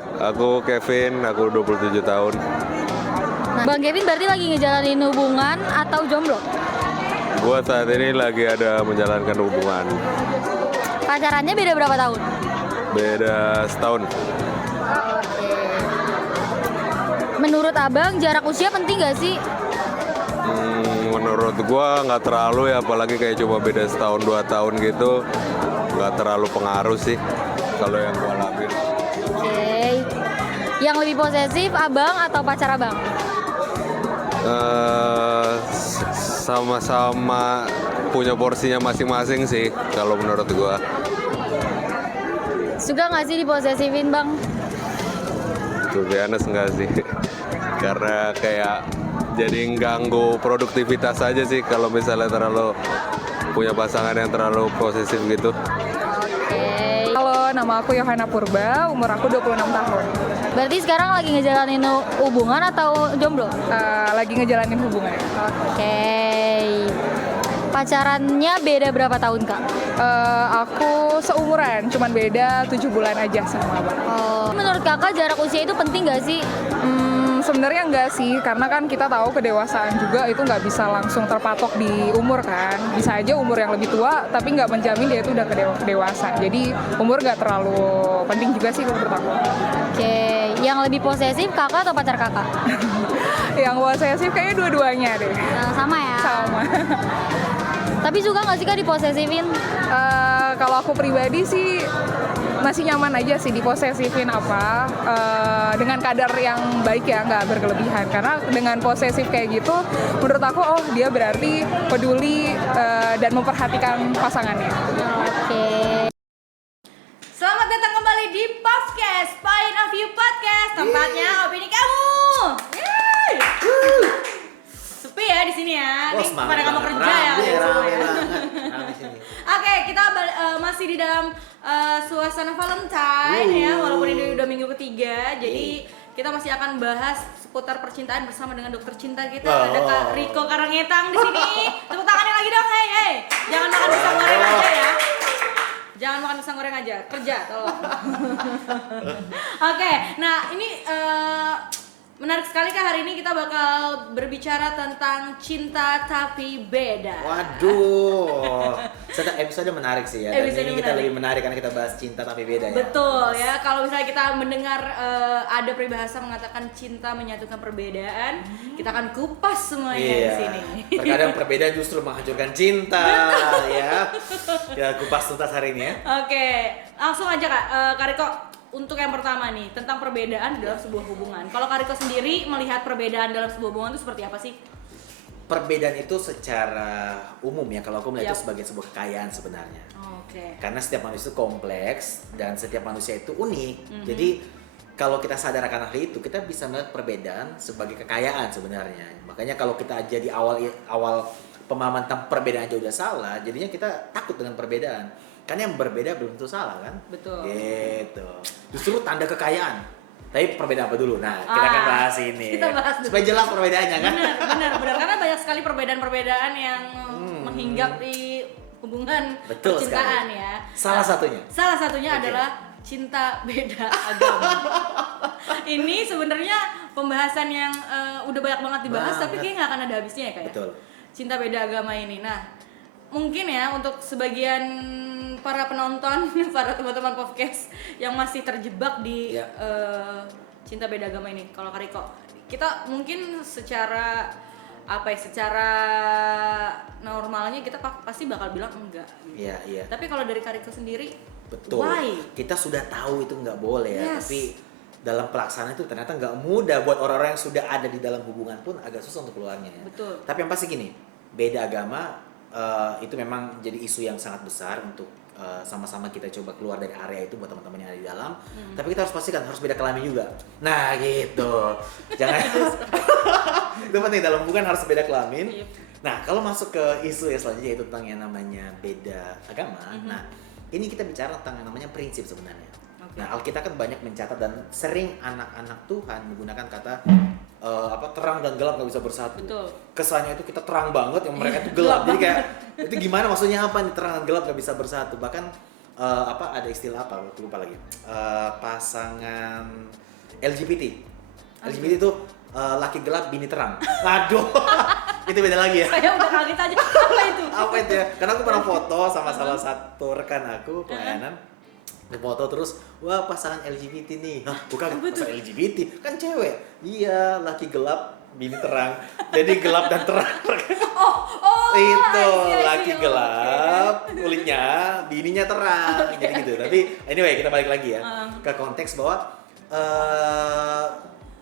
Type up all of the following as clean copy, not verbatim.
aku Kevin, aku 27 tahun. Nah, Bang Kevin berarti lagi ngejalanin hubungan atau jomblo? Gua saat ini lagi ada menjalankan hubungan. Pacarannya beda berapa tahun? Beda setahun. Menurut Abang, jarak usia penting gak sih? Menurut gua nggak terlalu ya, apalagi kayak cuma beda setahun 2 tahun gitu, nggak terlalu pengaruh sih kalau yang gua alamin. Oke. Yang lebih posesif Abang atau pacar Abang? Sama-sama punya porsinya masing-masing sih kalau menurut gua. Suka gak sih diposesifin Bang? To be honest enggak sih. Karena kayak jadi ganggu produktivitas aja sih kalau misalnya terlalu punya pasangan yang terlalu posesif gitu. Oke. Halo, nama aku Yohana Purba, umur aku 26 tahun. Berarti sekarang lagi ngejalanin hubungan atau jomblo? Lagi ngejalanin hubungan. Oke. Pacarannya beda berapa tahun Kak? Aku seumuran, cuman beda 7 bulan aja sama abang. Oh. Menurut Kakak jarak usia itu penting gak sih? Sebenarnya enggak sih, karena kan kita tahu kedewasaan juga itu nggak bisa langsung terpatok di umur kan. Bisa aja umur yang lebih tua, tapi nggak menjamin dia itu udah dewasa. Jadi umur nggak terlalu penting juga sih menurut aku. Oke. Yang lebih posesif Kakak atau pacar Kakak? Yang posesif kayaknya dua-duanya deh. Sama ya? Sama. Tapi suka nggak sih Kak diposesifin? Kalau aku pribadi sih masih nyaman aja sih diposesifin dengan kadar yang baik ya, nggak berkelebihan. Karena dengan posesif kayak gitu, menurut aku dia berarti peduli dan memperhatikan pasangannya. Oke. Selamat datang kembali di Podcast Point of View Podcast, tempatnya opini kamu. Yeay. Sepi ya di sini ya. Nih pada kamu kerja ya kalian semua ya. Oke, kita masih di dalam suasana Valentine ya, walaupun ini udah minggu ketiga. Jadi kita masih akan bahas seputar percintaan bersama dengan dokter cinta kita. Ada Kak Riko Karangetang di sini. Tepuk tangannya lagi dong, hey. Jangan makan pisang goreng aja ya. Jangan makan pisang goreng aja, kerja tolong. Oke, nah ini menarik sekali Kak, hari ini kita bakal berbicara tentang cinta tapi beda. Waduh, setiap episode menarik sih ya. Dan Episode ini kita menarik. lebih menarik karena kita bahas cinta tapi beda ya. Betul ya, kalau misalnya kita mendengar ada peribahasa mengatakan cinta menyatukan perbedaan, kita akan kupas semuanya di sini. Terkadang perbedaan justru menghancurkan cinta ya. Ya kupas tuntas hari ini ya. Oke, langsung aja Kak Riko. Untuk yang pertama nih, tentang perbedaan dalam sebuah hubungan. Kalau Kak Riko sendiri melihat perbedaan dalam sebuah hubungan itu seperti apa sih? Perbedaan itu secara umum ya, kalau aku melihat itu sebagai sebuah kekayaan sebenarnya. Oke. Karena setiap manusia itu kompleks dan setiap manusia itu unik. Jadi kalau kita sadar akan hal itu, kita bisa melihat perbedaan sebagai kekayaan sebenarnya. Makanya kalau kita aja di awal pemahaman tentang perbedaan aja udah salah, jadinya kita takut dengan perbedaan. Karena yang berbeda belum tentu salah kan? Betul. Gitu. Justru tanda kekayaan. Tapi perbedaan apa dulu? Nah, kita akan bahas ini. Kita bahas dulu. Supaya jelas perbedaannya kan? Benar. Karena banyak sekali perbedaan-perbedaan yang menghinggap di hubungan Betul percintaan sekali. ya. Salah satunya. Salah satunya Oke. adalah cinta beda agama. Ini sebenarnya pembahasan yang udah banyak banget dibahas, tapi kayaknya nggak akan ada habisnya ya Kak ya? Betul. Cinta beda agama ini. Nah, mungkin ya untuk sebagian para penonton, para teman-teman podcast yang masih terjebak di cinta beda agama ini. Kalau Kak Riko, kita mungkin secara secara normalnya kita pasti bakal bilang enggak. Iya. Tapi kalau dari Kak Riko sendiri, Betul. why? Kita sudah tahu itu nggak boleh ya, Yes. tapi dalam pelaksanaan itu ternyata nggak mudah buat orang-orang yang sudah ada di dalam hubungan pun agak susah untuk keluarnya ya. Betul. Tapi yang pasti gini, beda agama itu memang jadi isu yang sangat besar untuk sama-sama kita coba keluar dari area itu buat teman-teman yang ada di dalam. Tapi kita harus pastikan harus beda kelamin juga. Nah gitu, jangan itu penting dalam hubungan harus beda kelamin. Yep. Nah kalau masuk ke isu yang selanjutnya itu tentang yang namanya beda agama. Nah ini kita bicara tentang yang namanya prinsip sebenarnya. Okay. Nah Alkitab kan banyak mencatat dan sering anak-anak Tuhan menggunakan kata terang dan gelap nggak bisa bersatu. Betul. Kesannya itu kita terang banget, yang mereka itu gelap. Jadi kayak itu gimana maksudnya apa nih terang dan gelap nggak bisa bersatu? Bahkan ada istilah apa? Aku lupa lagi. Pasangan LGBT. LGBT itu laki gelap bini terang. Aduh. Itu beda lagi ya. Saya udah kaget aja. Apa itu? Apa itu ya? Karena aku pernah foto sama salah satu rekan aku pelayanan. Foto terus, wah pasangan LGBT nih. Hah, bukan pasangan LGBT, kan cewek. Iya, laki gelap, bini terang. Jadi gelap dan terang. Itu laki gelap, kulitnya, bininya terang. Jadi gitu. Tapi anyway, kita balik lagi ya ke konteks bahwa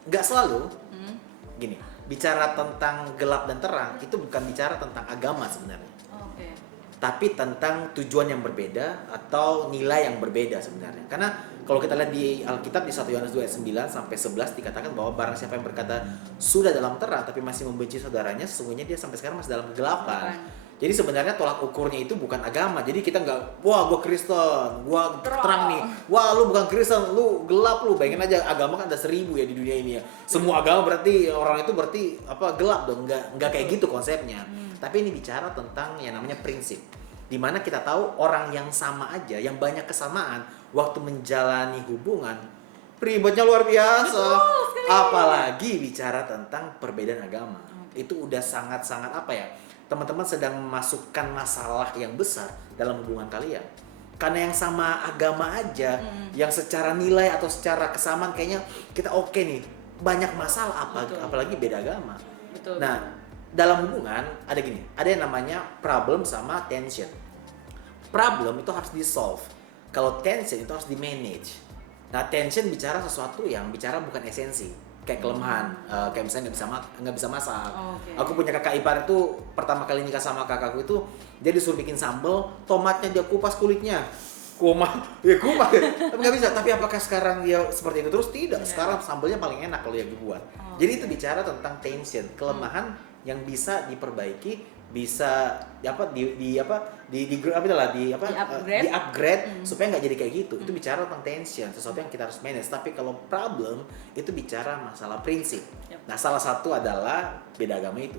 nggak selalu gini. Bicara tentang gelap dan terang itu bukan bicara tentang agama sebenarnya. Oke. Tapi tentang tujuan yang berbeda atau nilai yang berbeda sebenarnya. Karena kalau kita lihat di Alkitab di 1 Yohanes 2 ayat 9 sampai 11 dikatakan bahwa barang siapa yang berkata sudah dalam terang tapi masih membenci saudaranya, sesungguhnya dia sampai sekarang masih dalam kegelapan. Jadi sebenarnya tolak ukurnya itu bukan agama. Jadi kita nggak, wah gue Kristen, gue terang nih. Wah lu bukan Kristen, lu gelap lu. Bayangin aja agama kan ada 1000 ya di dunia ini ya. Semua agama berarti orang itu berarti gelap dong. Nggak kayak gitu konsepnya. Tapi ini bicara tentang yang namanya prinsip. Dimana kita tahu orang yang sama aja, yang banyak kesamaan waktu menjalani hubungan, ribetnya luar biasa. Apalagi bicara tentang perbedaan agama. Itu udah sangat-sangat teman-teman sedang memasukkan masalah yang besar dalam hubungan kalian. Karena yang sama agama aja, yang secara nilai atau secara kesamaan kayaknya kita oke nih. Banyak masalah apalagi beda agama. Betul. Nah, dalam hubungan ada yang namanya problem sama tension. Problem itu harus di-solve. Kalau tension itu harus di-manage. Nah, tension bicara sesuatu yang bicara bukan esensi. Kayak kelemahan, kayak misalnya nggak bisa masak. Okay. Aku punya kakak ipar itu pertama kali nikah sama kakakku itu dia disuruh bikin sambal, tomatnya dia kupas kulitnya, kupas, tapi nggak bisa. Tapi apakah sekarang dia seperti itu terus? Tidak. Sekarang sambalnya paling enak kalau yang dibuat. Jadi itu bicara tentang tension, kelemahan yang bisa diperbaiki, bisa di-upgrade supaya nggak jadi kayak gitu. Itu bicara tentang tension, sesuatu yang kita harus manage. Tapi kalau problem itu bicara masalah prinsip. Nah, salah satu adalah beda agama itu.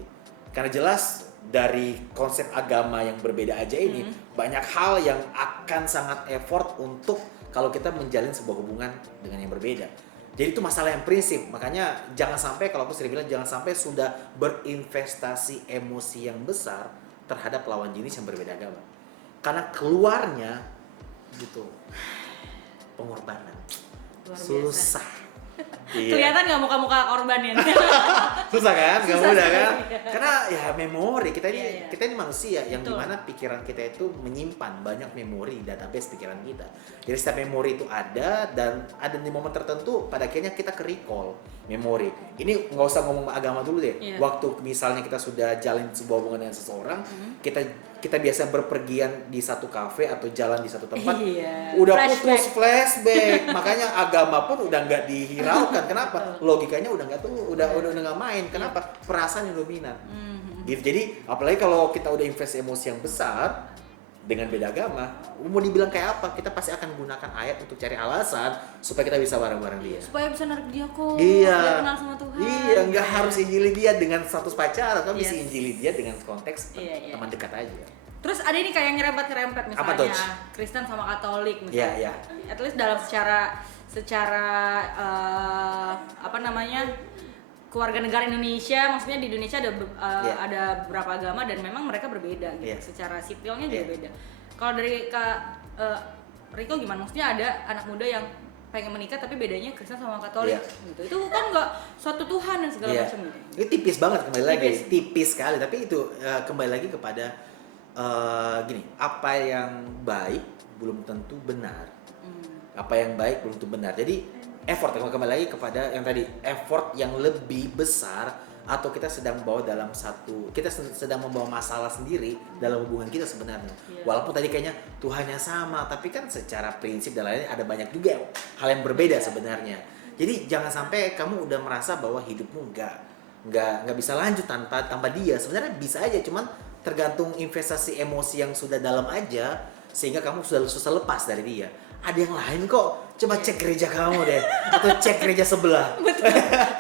Karena jelas dari konsep agama yang berbeda aja ini banyak hal yang akan sangat effort untuk kalau kita menjalin sebuah hubungan dengan yang berbeda. Jadi itu masalah yang prinsip. Makanya jangan sampai, kalau aku sering bilang, jangan sampai sudah berinvestasi emosi yang besar terhadap lawan jenis yang berbeda agama. Karena keluarnya gitu pengorbanan. Susah. Iya. Kelihatan nggak muka-muka korbannya? Susah kan? Gak Susah mudah sekali. kan? Karena ya memori kita ini Iya. kita ini manusia yang Betul. dimana pikiran kita itu menyimpan banyak memori di database pikiran kita. Jadi setiap memori itu ada dan ada di momen tertentu pada akhirnya kita ke recall memori. Ini nggak usah ngomong agama dulu deh. Iya. Waktu misalnya kita sudah jalin sebuah hubungan dengan seseorang, kita biasa berpergian di satu kafe atau jalan di satu tempat, Iya. udah Flashback. putus flashback. Makanya agama pun udah nggak dihiraukan. Kenapa? Logikanya udah nggak main. Kenapa? Perasaan yang dominan. Gitu. Jadi apalagi kalau kita udah invest emosi yang besar dengan beda agama, mau dibilang kayak apa, kita pasti akan gunakan ayat untuk cari alasan supaya kita bisa bareng-bareng dia. Supaya bisa narik dia kok. Iya. Supaya kenal sama Tuhan. Iya, nggak harus injili dia dengan status pacaran, tapi bisa Yes. injili dia dengan konteks Iya. teman dekat aja. Terus ada ini kayak nyerempet-nyerempet Apa tuh? misalnya Kristen sama Katolik Iya, misalnya. iya. At least dalam secara keluarga negara Indonesia, maksudnya di Indonesia Iya. ada beberapa agama dan memang mereka berbeda gitu. Iya. Secara sipilnya juga Iya. beda. Kalau dari Kak Riko gimana? Maksudnya ada anak muda yang pengen menikah tapi bedanya Kristen sama Katolik Iya. gitu. Itu kan nggak suatu Tuhan dan segala Iya. macam gitu. Itu tipis banget kembali lagi, Tipis. tipis sekali. Tapi itu kembali lagi kepada gini, apa yang baik belum tentu benar. Apa yang baik belum tentu benar. Jadi effort, kembali lagi kepada yang tadi, effort yang lebih besar atau kita sedang sedang membawa masalah sendiri dalam hubungan kita sebenarnya. Iya. Walaupun tadi kayaknya Tuhannya sama, tapi kan secara prinsip dan lainnya ada banyak juga hal yang berbeda sebenarnya. Jadi jangan sampai kamu udah merasa bahwa hidupmu nggak bisa lanjut tanpa dia. Sebenarnya bisa aja, cuman tergantung investasi emosi yang sudah dalam aja sehingga kamu sudah susah lepas dari dia. Ada yang lain kok. Coba cek gereja kamu deh, atau cek gereja sebelah.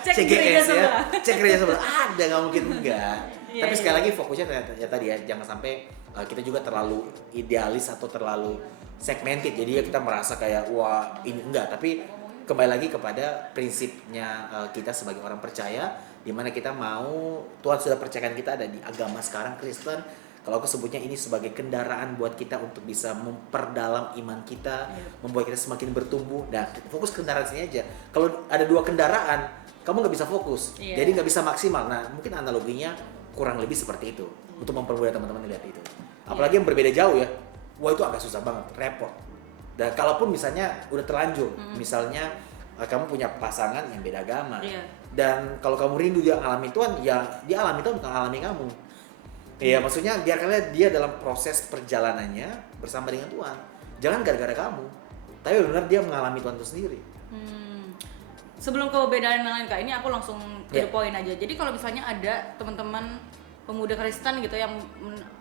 Cek gereja GGS ya. sebelah. Cek gereja sebelah. Ada, nggak mungkin enggak. Iya, Tapi iya. sekali lagi fokusnya ya tadi ya, jangan sampai kita juga terlalu idealis atau terlalu segmented. Jadi ya kita merasa kayak wah ini enggak, tapi kembali lagi kepada prinsipnya kita sebagai orang percaya, di mana kita mau Tuhan sudah percayakan kita ada di agama sekarang Kristen. Kalau aku sebutnya ini sebagai kendaraan buat kita untuk bisa memperdalam iman kita, membuat kita semakin bertumbuh. Nah, fokus kendaraan sini aja. Kalau ada 2 kendaraan, kamu nggak bisa fokus, Iya. jadi nggak bisa maksimal. Nah, mungkin analoginya kurang lebih seperti itu untuk mempermudah teman-teman lihat itu. Apalagi yang berbeda jauh ya, wah itu agak susah banget, repot. Dan kalaupun misalnya udah terlanjur, misalnya kamu punya pasangan yang beda agama, Iya. dan kalau kamu rindu dia alami Tuhan, ya dia alami Tuhan bukan alami kamu. Iya, maksudnya biarkanlah dia dalam proses perjalanannya bersama dengan Tuhan. Jangan gara-gara kamu, tapi benar dia mengalami Tuhan itu sendiri. Sebelum ke perbedaan yang lain Kak, ini aku langsung to the Yeah. point aja. Jadi kalau misalnya ada teman-teman pemuda Kristen gitu yang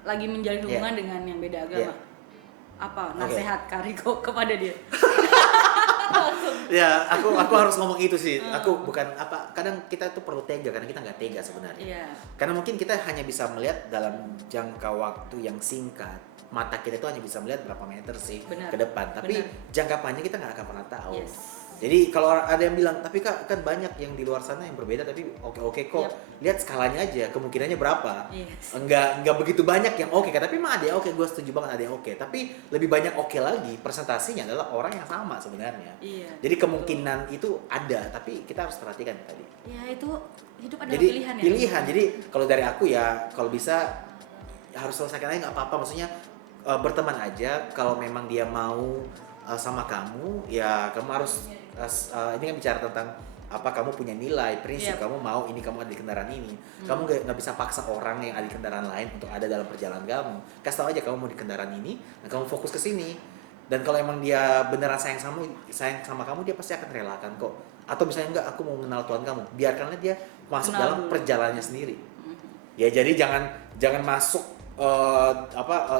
lagi menjalin hubungan dengan yang beda agama, Yeah. apa Oke. nasihat Kak Riko kepada dia? Ya, aku harus ngomong itu sih. Aku bukan apa. Kadang kita itu perlu tega, karena kita nggak tega sebenarnya. Iya. Karena mungkin kita hanya bisa melihat dalam jangka waktu yang singkat. Mata kita itu hanya bisa melihat berapa meter sih Benar. ke depan. Tapi Benar. jangka panjang kita nggak akan pernah tahu. Yes. Jadi kalau ada yang bilang, tapi Kak, kan banyak yang di luar sana yang berbeda tapi oke-oke kok. Lihat skalanya aja, kemungkinannya berapa. Yes. Enggak begitu banyak yang oke, tapi mah ada yang oke, gue setuju banget ada yang oke. Tapi lebih banyak oke lagi, presentasinya adalah orang yang sama sebenarnya. Iya. Jadi kemungkinan itu ada, tapi kita harus perhatikan tadi. Ya itu hidup adalah Jadi pilihan ya. pilihan. Jadi kalau dari aku ya, kalau bisa harus selesaikan aja nggak apa-apa. Maksudnya berteman aja. Kalau memang dia mau sama kamu, ya kamu harus ini kan bicara tentang apa kamu punya nilai, prinsip, Yep. kamu mau ini, kamu ada di kendaraan ini. Kamu nggak bisa paksa orang yang ada di kendaraan lain untuk ada dalam perjalanan kamu. Kasih tahu aja kamu mau di kendaraan ini, dan kamu fokus ke sini. Dan kalau emang dia beneran sayang sama kamu, dia pasti akan relakan kok. Atau misalnya enggak, aku mau mengenal Tuhan kamu, biarkanlah dia masuk Kenal dalam dulu. perjalanannya sendiri. Ya jadi jangan masuk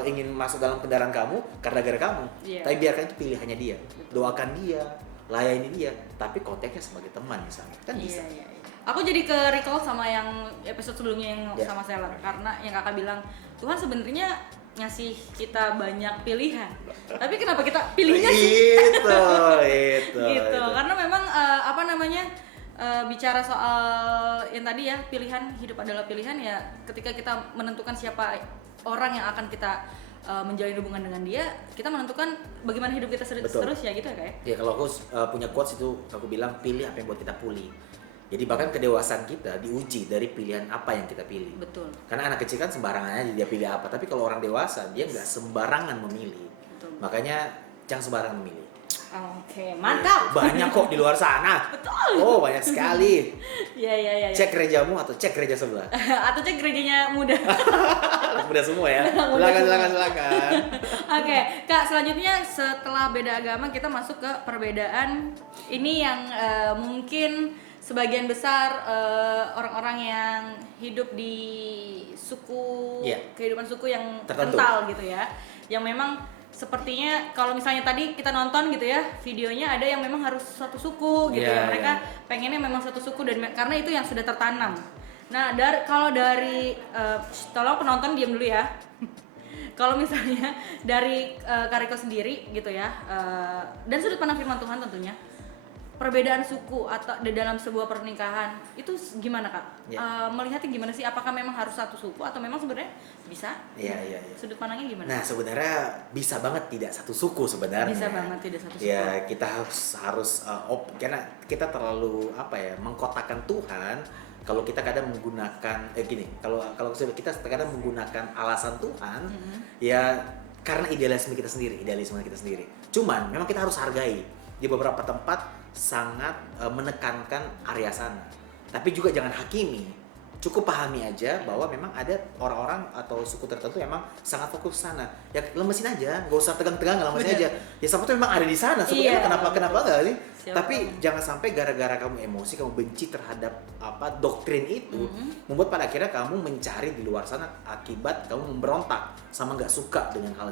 ingin masuk dalam kendaraan kamu karena gara kamu. Iya. Tapi biarkan itu pilihannya dia. Doakan dia, layani dia, tapi konteksnya sebagai teman misalnya. Kan bisa. Iya. Aku jadi ke recall sama yang episode sebelumnya yang Ya. sama Sela, karena yang kakak bilang Tuhan sebenarnya ngasih kita banyak pilihan, tapi kenapa kita pilihnya sih? Itu. Gitu. Karena memang bicara soal yang tadi ya, pilihan, hidup adalah pilihan ya. Ketika kita menentukan siapa orang yang akan kita menjalin hubungan dengan dia, kita menentukan bagaimana hidup kita Betul. seterusnya gitu ya kayak. Ya kalau aku punya quotes itu aku bilang pilih apa yang buat kita pulih. Jadi bahkan kedewasaan kita diuji dari pilihan apa yang kita pilih. Betul. Karena anak kecil kan sembarangan aja dia pilih apa, tapi kalau orang dewasa dia nggak sembarangan memilih. Betul. Makanya jangan sembarangan memilih. Oke, mantap. Banyak kok di luar sana. Betul. Oh banyak sekali. Iya. Cek gerejamu atau cek gereja sebelah. Atau cek gerejanya muda. Udah semua ya. Muda Silakan. Oke, Kak, selanjutnya setelah beda agama kita masuk ke perbedaan ini yang mungkin sebagian besar orang-orang yang hidup di suku, Iya. kehidupan suku yang Tertentu. kental gitu ya, yang memang sepertinya kalau misalnya tadi kita nonton gitu ya videonya, ada yang memang harus satu suku gitu Iya, ya, mereka iya. pengennya memang satu suku dan karena itu yang sudah tertanam. Nah, kalau dari tolong penonton diam dulu ya. Kalau misalnya dari Kariko sendiri gitu ya, dan sudut pandang firman Tuhan tentunya, perbedaan suku atau di dalam sebuah pernikahan itu gimana Kak? Ya. Melihatnya gimana sih? Apakah memang harus satu suku atau memang sebenarnya bisa? Iya. Sudut pandangnya gimana? Nah sebenarnya bisa banget tidak satu suku sebenarnya. Bisa banget tidak satu suku. Ya kita harus karena kita terlalu mengkotakkan Tuhan. Kalau kita kadang menggunakan gini, kalau kita kadang menggunakan alasan Tuhan, ya karena idealisme kita sendiri. Cuman memang kita harus hargai di beberapa tempat sangat menekankan area sana. Tapi juga jangan hakimi. Cukup pahami aja bahwa memang ada orang-orang atau suku tertentu memang sangat fokus sana. Ya lemesin aja, nggak usah tegang-tegang, lemesin aja. Ya siapa tuh memang ada di sana. Sebenarnya Iya. kenapa enggak sih? Siapa Tapi jangan sampai gara-gara kamu emosi, kamu benci terhadap doktrin itu, membuat pada akhirnya kamu mencari di luar sana akibat kamu memberontak sama nggak suka dengan hal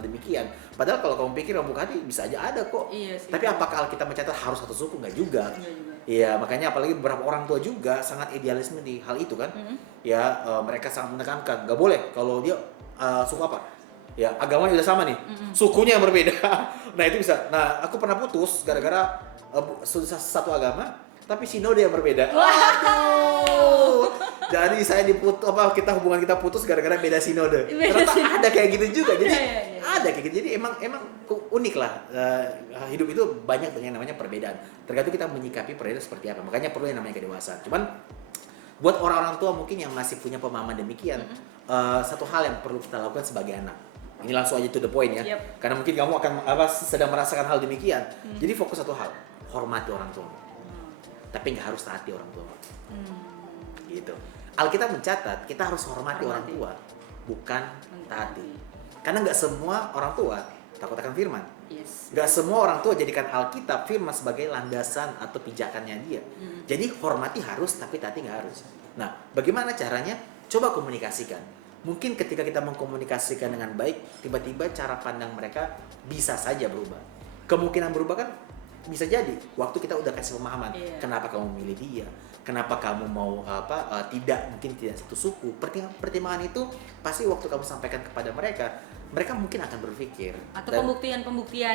demikian. Padahal kalau kamu pikir kamu hati bisa aja ada kok. Iya sih. Tapi apakah Alkitab mencatat harus satu suku? Nggak juga. Enggak juga. Iya, makanya apalagi beberapa orang tua juga sangat idealisme di seperti hal itu kan. Ya mereka sangat menekankan nggak boleh kalau dia suku apa. Ya agamanya udah sama nih, sukunya yang berbeda. Nah itu bisa. Nah aku pernah putus gara-gara satu agama, tapi sinode yang berbeda. Waduh. Jadi saya hubungan kita putus gara-gara beda sinode. Ternyata ada kayak gitu juga. Jadi ada kayak gitu. Jadi emang unik lah. Hidup itu banyak dengan namanya perbedaan. Tergantung kita menyikapi perbedaan seperti apa. Makanya perlu yang namanya kedewasaan. Cuman buat orang-orang tua mungkin yang masih punya pemahaman demikian, satu hal yang perlu kita lakukan sebagai anak. Ini langsung aja to the point ya. Karena mungkin kamu akan sedang merasakan hal demikian. Jadi fokus satu hal, hormati orang tua. Tapi nggak harus taati orang tua. Gitu. Alkitab mencatat kita harus hormati orang tua, bukan taati. Karena nggak semua orang tua takut akan firman. Nggak semua orang tua jadikan Alkitab firman sebagai landasan atau pijakannya dia. Jadi hormati harus, tapi taati nggak harus. Nah, bagaimana caranya? Coba komunikasikan. Mungkin ketika kita mengkomunikasikan dengan baik, tiba-tiba cara pandang mereka bisa saja berubah. Kemungkinan berubah kan bisa jadi. Waktu kita udah kasih pemahaman, kenapa kamu memilih dia, kenapa kamu mau mungkin tidak satu suku. Pertimbangan itu pasti waktu kamu sampaikan kepada mereka, mereka mungkin akan berpikir. Atau pembuktian.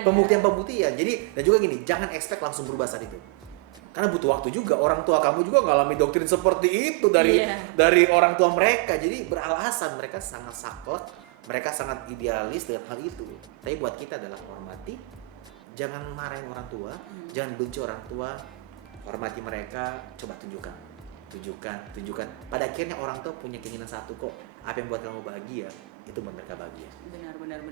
Pembuktian. Jadi dan juga gini, jangan expect langsung berubah saat itu. Karena butuh waktu juga, orang tua kamu juga ngalami doktrin seperti itu dari orang tua mereka. Jadi beralasan mereka sangat saklek, mereka sangat idealis dengan hal itu. Tapi buat kita adalah hormati, jangan marahin orang tua, jangan benci orang tua, hormati mereka, coba tunjukkan. Pada akhirnya orang tua punya keinginan satu kok, apa yang buat kamu bahagia, itu buat mereka bahagia. Benar.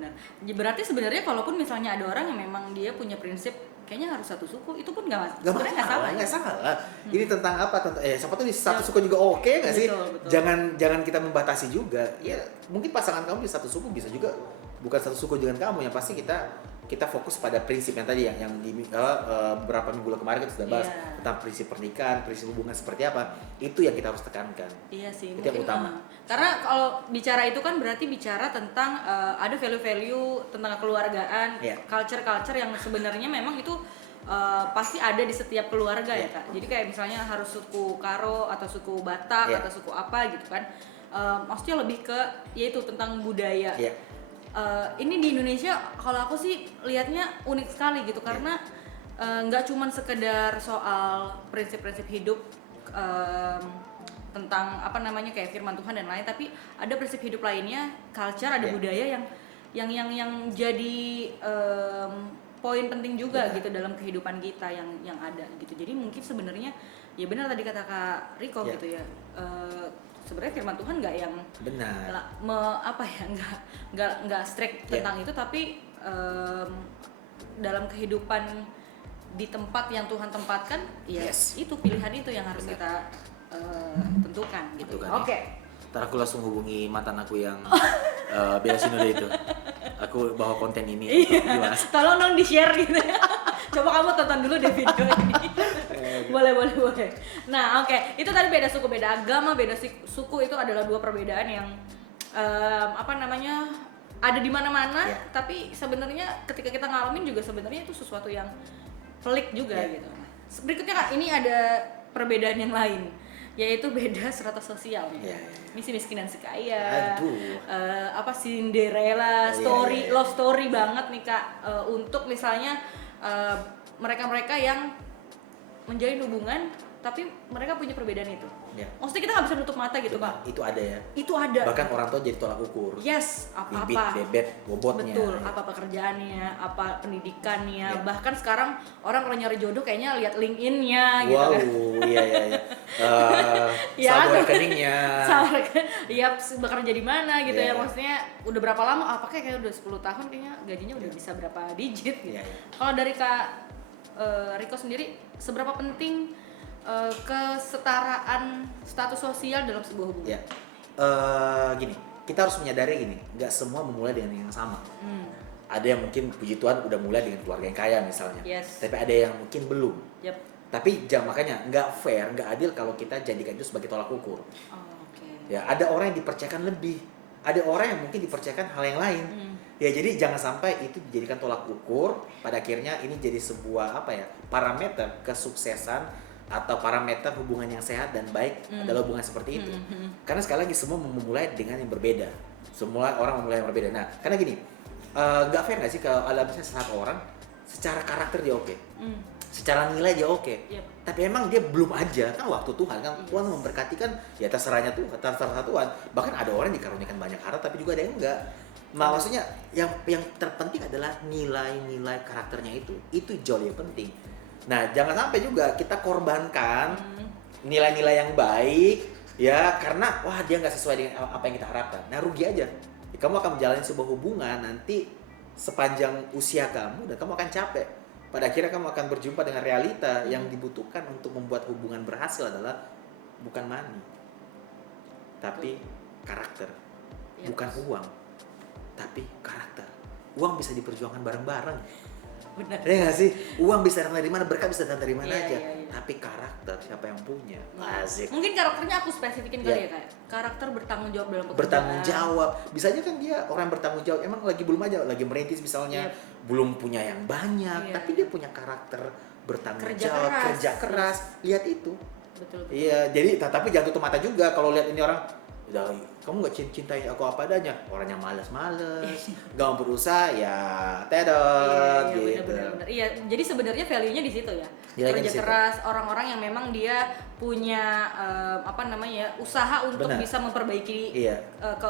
Berarti sebenarnya kalaupun misalnya ada orang yang memang dia punya prinsip kayaknya harus satu suku, itu pun nggak salah. Nggak salah. Ini tentang apa? Siapa tuh di satu suku juga oke nggak sih? Betul. Jangan kita membatasi juga. Ya mungkin pasangan kamu di satu suku bisa juga bukan satu suku dengan kamu. Yang pasti kita fokus pada prinsip yang tadi yang di beberapa minggu kemarin kita sudah bahas tentang prinsip pernikahan, prinsip hubungan seperti apa. Itu yang kita harus tekankan. Iya sih. Itu yang utama. Karena kalau bicara itu kan berarti bicara tentang ada value-value tentang kekeluargaan, culture yang sebenarnya memang itu pasti ada di setiap keluarga ya Kak. Jadi kayak misalnya harus suku Karo atau suku Batak atau suku apa gitu kan. Maksudnya lebih ke yaitu tentang budaya. Ini di Indonesia kalau aku sih lihatnya unik sekali gitu karena nggak cuman sekedar soal prinsip-prinsip hidup tentang kayak firman Tuhan dan lain, tapi ada prinsip hidup lainnya, culture, ada budaya yang jadi poin penting juga gitu dalam kehidupan kita yang ada gitu. Jadi mungkin sebenarnya ya benar tadi kata Kak Riko gitu ya. Sebenarnya firman Tuhan nggak yang benar nggak strict tentang itu, tapi dalam kehidupan di tempat yang Tuhan tempatkan itu pilihan itu yang harus kita tentukan gitu. Oke. Ntar aku langsung hubungi mantan aku yang bela sinode itu. Aku bawa konten ini. Gimana? Tolong dong di-share gitu. Coba kamu tonton dulu deh video ini. boleh. Nah, oke. Itu tadi beda suku, beda agama, beda suku itu adalah dua perbedaan yang ada di mana-mana, tapi sebenarnya ketika kita ngalamin juga sebenarnya itu sesuatu yang pelik juga gitu. Berikutnya Kak, ini ada perbedaan yang lain, yaitu beda strata sosial nih. Ini si miskin dan si kaya. Cinderella story, love story banget nih Kak, untuk misalnya mereka-mereka yang menjalin hubungan tapi mereka punya perbedaan itu. Maksudnya kita nggak bisa nutup mata gitu Pak. Itu ada ya. Itu ada. Bahkan orang tua jadi tolak ukur. Yes, apa-apa. Bibit, bebet, bobotnya. Betul, apa pekerjaannya, apa pendidikannya. Bahkan sekarang orang kalau nyari jodoh kayaknya lihat LinkedIn-nya gitu kan. Iya. Saldo rekeningnya. Iya, bekerja di mana gitu ya. Maksudnya udah berapa lama? Kayaknya udah 10 tahun kayaknya gajinya udah bisa berapa digit gitu. Kalau dari Kak Riko sendiri, seberapa penting kesetaraan status sosial dalam sebuah hubungan? Gini, kita harus menyadari gini, nggak semua memulai dengan yang sama. Ada yang mungkin puji Tuhan udah mulai dengan keluarga yang kaya misalnya, tapi ada yang mungkin belum. Tapi makanya nggak fair, nggak adil kalau kita jadikan itu sebagai tolak ukur. Ya, ada orang yang dipercayakan lebih, ada orang yang mungkin dipercayakan hal yang lain. Ya, jadi jangan sampai itu dijadikan tolak ukur. Pada akhirnya ini jadi sebuah parameter kesuksesan atau parameter hubungan yang sehat dan baik adalah hubungan seperti itu. Karena sekali lagi semua memulai dengan yang berbeda. Semua orang memulai yang berbeda. Nah, karena gini, nggak fair nggak sih kalau ada misalnya salah orang secara karakter dia oke, secara nilai dia oke, tapi emang dia belum aja kan waktu Tuhan kan Tuhan memberkati kan ya terserahnya tuh terserah Tuhan. Bahkan ada orang yang dikaruniakan banyak harta tapi juga ada yang enggak. Nah, maksudnya yang terpenting adalah nilai-nilai karakternya itu jauh lebih penting. Nah, jangan sampai juga kita korbankan nilai-nilai yang baik ya karena wah dia nggak sesuai dengan apa yang kita harapkan. Nah, rugi aja. Kamu akan menjalani sebuah hubungan nanti sepanjang usia kamu dan kamu akan capek. Pada akhirnya kamu akan berjumpa dengan realita yang dibutuhkan untuk membuat hubungan berhasil adalah bukan money, tapi karakter. Bukan uang, tapi karakter. Uang bisa diperjuangkan bareng-bareng. Benar. Ya nggak sih? Uang bisa datang dari mana, berkah bisa datang dari mana Iya, aja. iya, iya. Tapi karakter siapa yang punya? Asik. Mungkin karakternya aku spesifikin kali Iya. ya, Kak. Karakter bertanggung jawab dalam pekerjaan. Bertanggung jawab. Bisa aja kan dia orang bertanggung jawab. Emang lagi belum aja, lagi merintis misalnya, belum punya yang banyak, Iya. tapi dia punya karakter bertanggung Kerja jawab, keras. kerja keras. Lihat itu. Betul. Iya, jadi tapi jangan tutup mata juga kalau lihat ini orang udah kamu nggak cintai aku apa adanya, orangnya malas-malas, nggak mau berusaha ya tedot gitu. Benar. Iya, jadi sebenarnya value-nya di situ ya. Nilainya di Kerja situ. keras, orang-orang yang memang dia punya usaha untuk Benar. bisa memperbaiki Iya.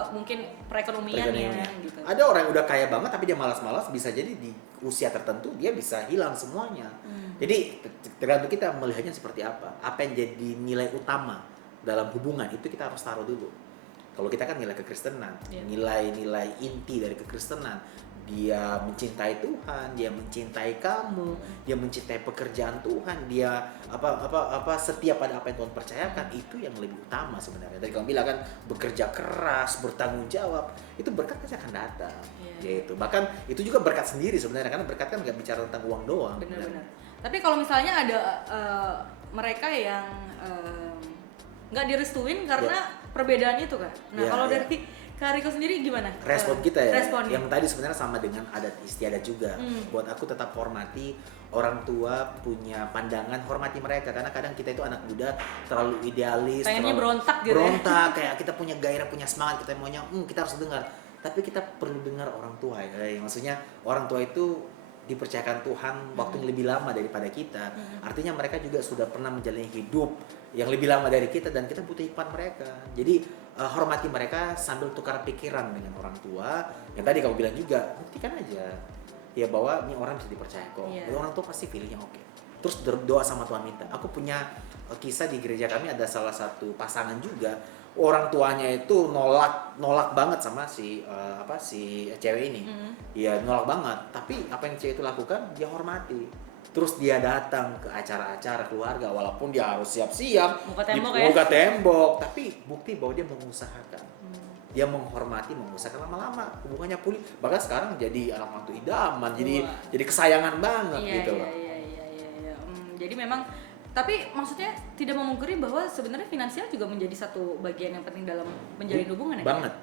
mungkin perekonomiannya gitu. Ada orang yang udah kaya banget tapi dia malas-malas, bisa jadi di usia tertentu dia bisa hilang semuanya. Jadi tergantung kita melihatnya seperti apa. Apa yang jadi nilai utama dalam hubungan itu kita harus taruh dulu. Kalau kita kan nilai kekristenan, nilai-nilai inti dari kekristenan, dia mencintai Tuhan, dia mencintai kamu, dia mencintai pekerjaan Tuhan, dia setia pada apa yang Tuhan percayakan, itu yang lebih utama sebenarnya. Tadi kamu bilang kan bekerja keras, bertanggung jawab, itu berkat pasti akan datang. Gitu. Bahkan itu juga berkat sendiri sebenarnya, karena berkat kan nggak bicara tentang uang doang. Benar-benar. Tapi kalau misalnya ada mereka yang nggak direstuin karena perbedaan itu kan. Nah, Ya, kalau ya. dari Kak Riko sendiri gimana? Respon kita ya, Responnya. yang tadi sebenarnya sama dengan adat istiadat juga. Buat aku tetap hormati orang tua, punya pandangan, hormati mereka, karena kadang kita itu anak muda terlalu idealis, Pengennya terlalu berontak gitu ya. berontak, kayak kita punya gairah, punya semangat, kita maunya kita harus dengar. Tapi kita perlu dengar orang tua ya. Maksudnya orang tua itu dipercayakan Tuhan waktu yang lebih lama daripada kita. Artinya mereka juga sudah pernah menjalani hidup yang lebih lama dari kita dan kita butuh hikmat mereka. Jadi hormati mereka sambil tukar pikiran dengan orang tua. Yang tadi kamu bilang juga, buktikan aja ya bahwa ini orang bisa dipercaya kok. Iya. Orang tua pasti pilihnya oke. Terus berdoa sama Tuhan minta. Aku punya kisah di gereja kami, ada salah satu pasangan juga. Orang tuanya itu nolak banget sama si cewek ini. Iya, nolak banget. Tapi apa yang cewek itu lakukan, dia hormati. Terus dia datang ke acara-acara keluarga walaupun dia harus siap-siap Muka tembok di muka tembok, tapi bukti bahwa dia mengusahakan. Dia menghormati, mengusahakan, lama-lama hubungannya pulih. Bahkan sekarang jadi anak mantu idaman, jadi kesayangan banget gitu loh. Iya. Jadi memang, tapi maksudnya tidak memungkiri bahwa sebenarnya finansial juga menjadi satu bagian yang penting dalam menjalin hubungan ya. Banget.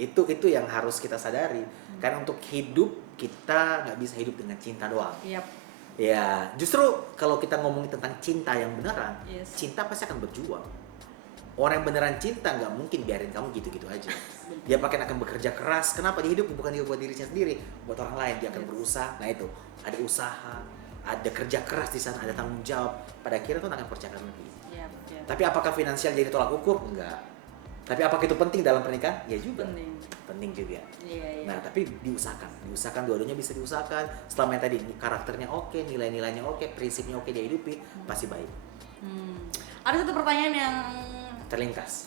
Itu yang harus kita sadari. Karena untuk hidup kita nggak bisa hidup dengan cinta doang. Yap. Ya, justru kalau kita ngomongin tentang cinta yang beneran, Yes. cinta pasti akan berjuang. Orang yang beneran cinta nggak mungkin biarin kamu gitu-gitu aja. Dia akan bekerja keras. Kenapa dia hidup? Bukan dia buat dirinya sendiri, buat orang lain. Dia akan berusaha. Nah itu, ada usaha, ada kerja keras di sana, ada tanggung jawab. Pada akhirnya tuh akan percayakan lebih. Yap. Tapi apakah finansial jadi tolak ukur? Enggak. Tapi apakah itu penting dalam pernikahan? Ya juga. Penting juga. Iya. Nah, tapi diusahakan dua-duanya bisa diusahakan. Selama yang tadi karakternya oke, nilai-nilainya oke, prinsipnya oke dia hidupi, pasti baik. Ada satu pertanyaan yang Terlintas.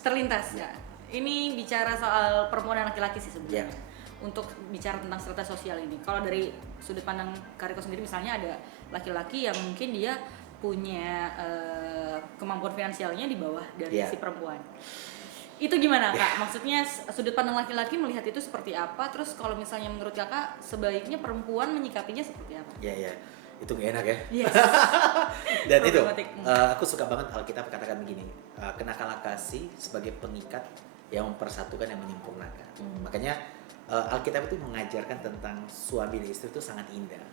ya. Ini bicara soal perempuan dan laki-laki sih sebenarnya. Ya. Untuk bicara tentang strata sosial ini. Kalau dari sudut pandang Kariko sendiri, misalnya ada laki-laki yang mungkin dia punya kemampuan finansialnya di bawah dari Ya. si perempuan. Itu gimana Kak? Maksudnya sudut pandang laki-laki melihat itu seperti apa? Terus kalau misalnya menurut Kakak sebaiknya perempuan menyikapinya seperti apa? Ya. Itu gak enak ya. Yes. Dan itu, Problematik. aku suka banget Alkitab katakan begini, kenakalan kasih sebagai pengikat yang mempersatukan, yang menyempurnakan. Makanya Alkitab itu mengajarkan tentang suami dan istri itu sangat indah.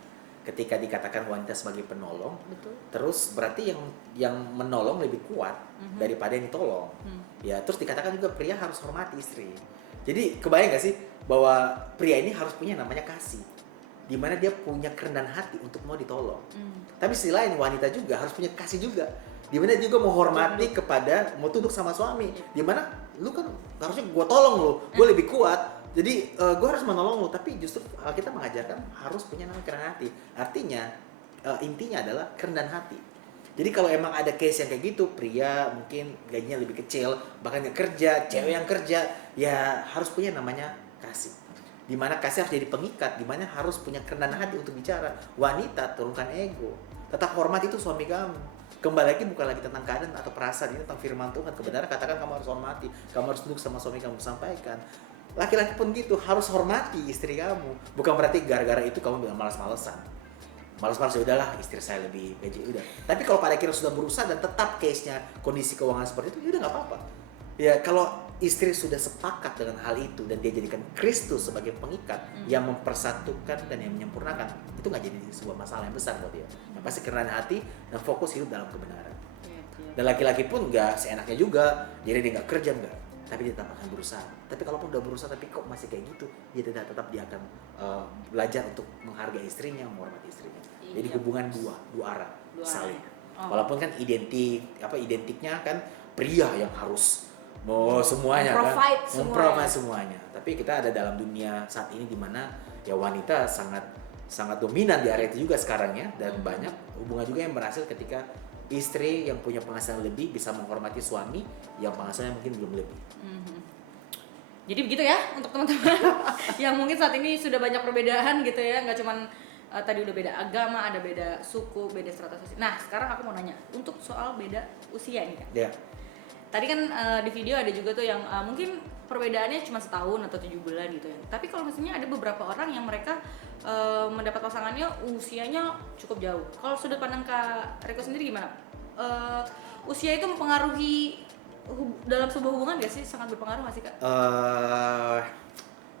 ketika dikatakan wanita sebagai penolong, Betul. terus berarti yang menolong lebih kuat daripada yang ditolong. Ya, terus dikatakan juga pria harus hormati istri. Jadi kebayang gak sih bahwa pria ini harus punya namanya kasih, di mana dia punya kerendahan hati untuk mau ditolong. Tapi sisi lain wanita juga harus punya kasih juga, di mana dia juga mau hormati kepada, mau tunduk sama suami, di mana lu kan harusnya gue tolong lu, gue lebih kuat. Jadi gue harus menolong lo, tapi justru kita mengajarkan harus punya namanya kerendahan hati. Artinya intinya adalah kerendahan hati. Jadi kalau emang ada case yang kayak gitu, pria mungkin gajinya lebih kecil, bahkan nggak kerja, cewek yang kerja, ya harus punya namanya kasih. Dimana kasih harus jadi pengikat, dimana harus punya kerendahan hati untuk bicara. Wanita turunkan ego, tetap hormat itu suami kamu. Kembali lagi bukan lagi tentang keadaan atau perasaan, ini tentang firman Tuhan. Kebenaran katakan kamu harus hormati, kamu harus duduk sama suami kamu, sampaikan. Laki-laki pun gitu, harus hormati istri kamu. Bukan berarti gara-gara itu kamu bilang malas-malesan. Malas-malas ya udahlah, istri saya lebih gaji udah. Tapi kalau pada akhirnya sudah berusaha dan tetap case-nya kondisi keuangan seperti itu, ya udah nggak apa-apa. Ya kalau istri sudah sepakat dengan hal itu dan dia jadikan Kristus sebagai pengikat yang mempersatukan dan yang menyempurnakan, itu nggak jadi sebuah masalah yang besar buat dia. Yang pasti kerendahan hati dan fokus hidup dalam kebenaran. Dan laki-laki pun nggak seenaknya juga, jadi dia nggak kerja nggak. Tapi dia tetap akan berusaha. Tapi kalaupun udah berusaha tapi kok masih kayak gitu, dia tetap dia akan belajar untuk menghargai istrinya, menghormati istrinya. Jadi hubungan dua arah, saling. Walaupun kan identiknya kan pria yang harus mau semuanya kan, memprovide semuanya. Tapi kita ada dalam dunia saat ini di mana ya wanita sangat dominan di area itu juga sekarang ya, dan banyak hubungan juga yang berhasil ketika istri yang punya penghasilan lebih bisa menghormati suami yang penghasilannya mungkin belum lebih. Jadi begitu ya untuk teman-teman yang mungkin saat ini sudah banyak perbedaan gitu ya, nggak cuman tadi udah beda agama, ada beda suku, beda strata sosial. Nah sekarang aku mau nanya untuk soal beda usia nih kan. Ya. Tadi kan di video ada juga tuh yang mungkin perbedaannya cuma setahun atau 7 bulan gitu ya. Tapi kalau misalnya ada beberapa orang yang mereka mendapat pasangannya usianya cukup jauh. Kalau sudut pandang Kak Reko sendiri gimana? Usia itu mempengaruhi dalam sebuah hubungan gak sih? Sangat berpengaruh gak sih Kak?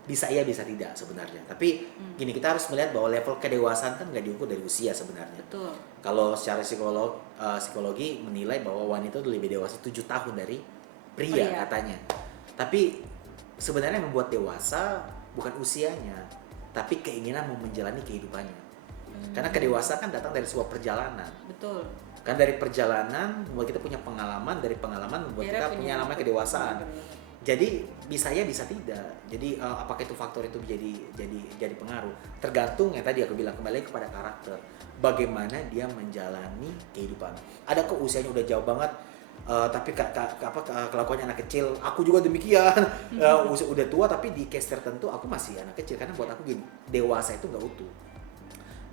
Bisa iya bisa tidak sebenarnya. Tapi gini, kita harus melihat bahwa level kedewasaan kan nggak diukur dari usia sebenarnya. Betul. Kalau secara psikologi menilai bahwa wanita itu lebih dewasa 7 tahun dari pria katanya. Tapi sebenarnya yang membuat dewasa bukan usianya, tapi keinginan mau menjalani kehidupannya. Karena kedewasaan kan datang dari sebuah perjalanan. Betul. Kan dari perjalanan membuat kita punya pengalaman, dari pengalaman membuat kita punya namanya kedewasaan. Jadi bisa ya bisa tidak. Jadi apakah itu faktor itu jadi pengaruh? Tergantung yang tadi aku bilang, kembali kepada karakter. Bagaimana dia menjalani kehidupan. Ada kok usianya udah jauh banget, tapi kelakuannya anak kecil. Aku juga demikian. Usia udah tua tapi di case tertentu aku masih anak kecil. Karena buat aku gini, dewasa itu nggak utuh.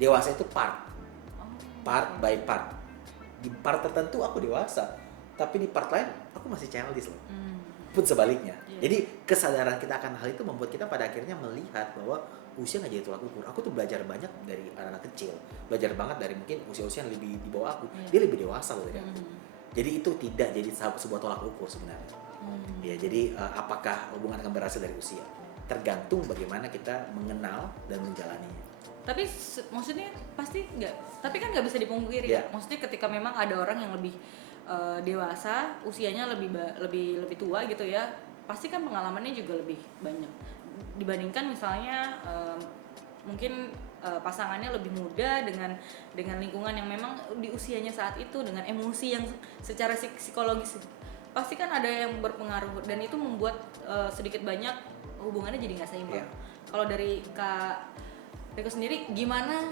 Dewasa itu part by part. Di part tertentu aku dewasa, tapi di part lain aku masih childish loh. Pun sebaliknya. Jadi kesadaran kita akan hal itu membuat kita pada akhirnya melihat bahwa usia nggak jadi tolak ukur. Aku tuh belajar banyak dari anak-anak kecil, belajar banget dari mungkin usia-usia yang lebih di bawah aku. Dia lebih dewasa loh dari aku. Jadi itu tidak jadi sebuah tolak ukur sebenarnya. Ya, jadi apakah hubungan akan berhasil dari usia? Tergantung bagaimana kita mengenal dan menjalaninya. Tapi maksudnya pasti nggak. Tapi kan nggak bisa dipungkiri ya. Maksudnya ketika memang ada orang yang lebih dewasa, usianya lebih tua gitu ya, pasti kan pengalamannya juga lebih banyak dibandingkan misalnya mungkin pasangannya lebih muda dengan lingkungan yang memang di usianya saat itu, dengan emosi yang secara psikologis pasti kan ada yang berpengaruh, dan itu membuat sedikit banyak hubungannya jadi nggak seimbang. Kalau dari Kak Reko sendiri gimana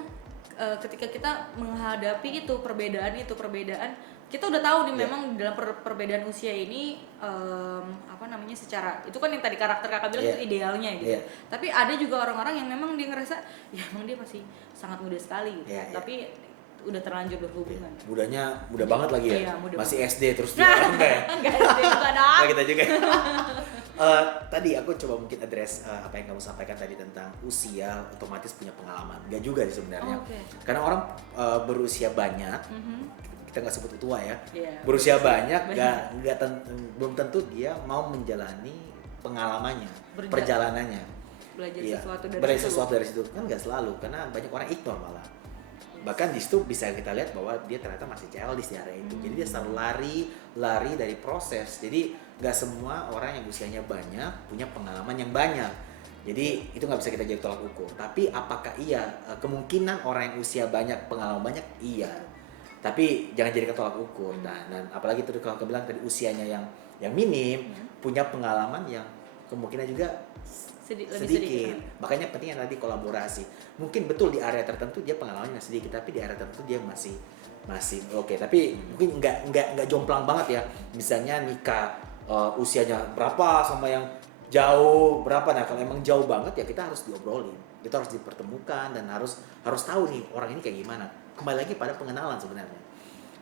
ketika kita menghadapi perbedaan kita udah tahu nih memang dalam perbedaan usia ini secara itu kan yang tadi karakter kakak bilang itu idealnya gitu. Tapi ada juga orang-orang yang memang dia ngerasa ya emang dia masih sangat muda sekali gitu. Tapi udah terlanjur berhubungan. Muda banget lagi ya. Masih banget. SD terus dia enggak ya? Enggak SD juga dong. Kita juga. Tadi aku coba mungkin address apa yang kamu sampaikan tadi tentang usia otomatis punya pengalaman. Enggak juga sih sebenarnya. Karena orang berusia banyak, kita nggak sebut tua ya, berusia banyak belum tentu dia mau menjalani pengalamannya, perjalanannya, belajar sesuatu dari situ kan nggak selalu, karena banyak orang ignore malah. Bahkan di situ bisa kita lihat bahwa dia ternyata masih childish di area itu. Jadi dia selalu lari dari proses. Jadi nggak semua orang yang usianya banyak punya pengalaman yang banyak. Jadi itu nggak bisa kita jadi tolak ukur. Tapi apakah kemungkinan orang yang usia banyak pengalaman banyak, iya. Tapi jangan jadikan tolak ukur. Nah, dan apalagi tadi kalau bilang tadi usianya yang minim punya pengalaman yang kemungkinan juga Lebih sedikit. Makanya pentingnya tadi kolaborasi. Mungkin betul di area tertentu dia pengalamannya sedikit, tapi di area tertentu dia masih oke. Tapi mungkin nggak jomplang banget ya. Misalnya nikah usianya berapa sama yang jauh berapa. Nah, kalau emang jauh banget ya kita harus diobrolin. Kita harus dipertemukan dan harus tahu nih orang ini kayak gimana. Kembali lagi pada pengenalan sebenarnya.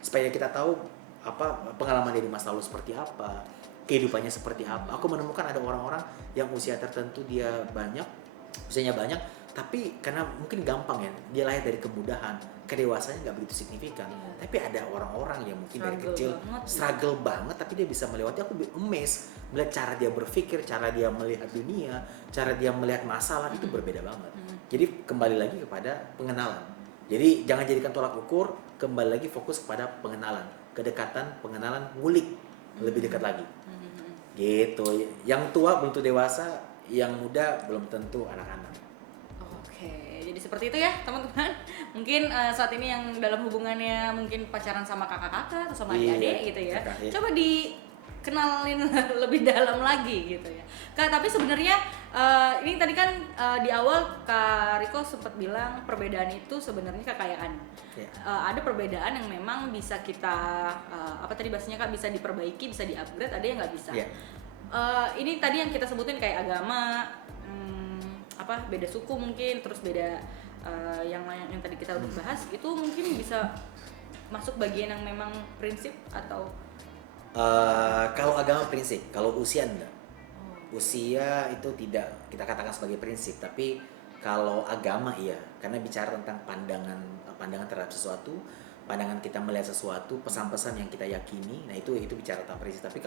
Supaya kita tahu apa pengalaman dia di masa lalu seperti apa, kehidupannya seperti apa. Aku menemukan ada orang-orang yang usianya tertentu usianya banyak, tapi karena mungkin gampang ya, dia lahir dari kemudahan, kedewasaannya nggak begitu signifikan. Tapi ada orang-orang yang mungkin dari kecil struggle banget, tapi dia bisa melewati. Aku amazed melihat cara dia berpikir, cara dia melihat dunia, cara dia melihat masalah itu berbeda banget. Jadi kembali lagi kepada pengenalan. Jadi jangan jadikan tolak ukur, kembali lagi fokus kepada pengenalan, kedekatan, pengenalan, ngulik lebih dekat lagi. Gitu. Yang tua belum tentu dewasa, yang muda belum tentu anak-anak. Oke, jadi seperti itu ya teman-teman. Mungkin saat ini yang dalam hubungannya mungkin pacaran sama kakak-kakak atau sama adik-adik gitu ya. Coba dikenalin lebih dalam lagi gitu ya. Kak, tapi sebenarnya ini tadi kan di awal Kak Riko sempat bilang perbedaan itu sebenarnya kekayaan. Ada perbedaan yang memang bisa kita apa tadi bahasanya Kak, bisa diperbaiki, bisa di-upgrade, ada yang nggak bisa. Ini tadi yang kita sebutin kayak agama, beda suku mungkin, terus beda yang tadi kita udah bahas, itu mungkin bisa masuk bagian yang memang prinsip atau kalau agama prinsip, kalau usia enggak. Usia itu tidak kita katakan sebagai prinsip, tapi kalau agama iya, karena bicara tentang pandangan terhadap sesuatu, pandangan kita melihat sesuatu, pesan-pesan yang kita yakini, nah itu bicara tentang prinsip. Tapi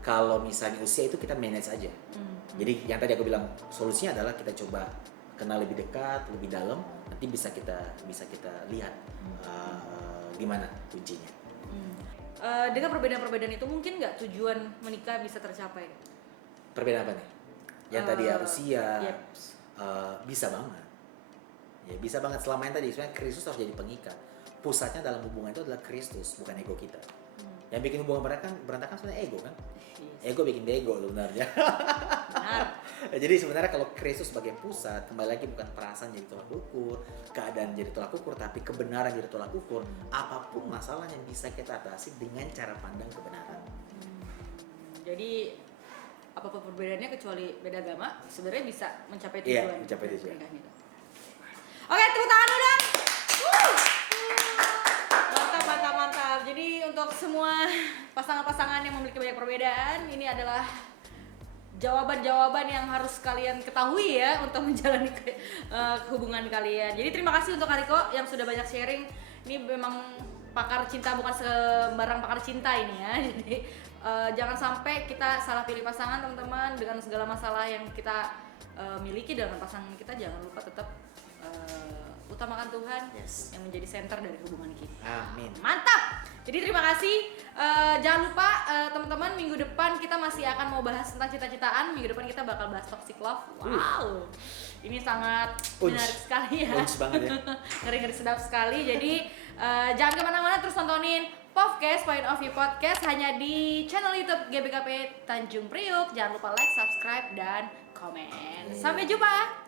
kalau misalnya usia itu kita manage aja. Jadi yang tadi aku bilang solusinya adalah kita coba kenal lebih dekat, lebih dalam, nanti bisa kita lihat gimana kuncinya. Dengan perbedaan-perbedaan itu mungkin nggak tujuan menikah bisa tercapai? Perbedaan apa nih? Yang tadi ya usia, bisa banget. Ya bisa banget. Selama yang tadi sebenarnya Kristus harus jadi pengikat. Pusatnya dalam hubungan itu adalah Kristus, bukan ego kita. Yang bikin hubungan berantakan sebenarnya ego kan? Ego bikin bego sebenarnya. Benar. Jadi sebenarnya kalau Kristus sebagai pusat, kembali lagi bukan perasaan jadi tolak ukur, keadaan jadi tolak ukur, tapi kebenaran jadi tolak ukur. Apapun masalah yang bisa kita atasi dengan cara pandang kebenaran. Jadi apapun perbedaannya kecuali beda agama, sebenarnya bisa mencapai tujuan. Iya, mencapai tujuan. Oke, tepuk tangan dong. Mantap. Jadi untuk semua pasangan-pasangan yang memiliki banyak perbedaan, ini adalah jawaban-jawaban yang harus kalian ketahui ya untuk menjalani hubungan kalian. Jadi terima kasih untuk Kak Riko yang sudah banyak sharing. Ini memang pakar cinta, bukan sembarang pakar cinta ini ya. Jadi jangan sampai kita salah pilih pasangan teman-teman. Dengan segala masalah yang kita miliki dengan pasangan kita, jangan lupa tetap utamakan Tuhan yang menjadi center dari hubungan kita. Amin. Mantap. Jadi terima kasih. Jangan lupa teman-teman, minggu depan kita masih akan mau bahas tentang cita-citaan. Minggu depan kita bakal bahas toxic love. Wow. Ini sangat menarik sekali ya. Banget ya. Ngeri-ngeri sedap sekali. Jadi jangan kemana-mana, terus tontonin Podcast Point of View Podcast hanya di channel YouTube GBKP Tanjung Priuk. Jangan lupa like, subscribe, dan komen. Sampai jumpa.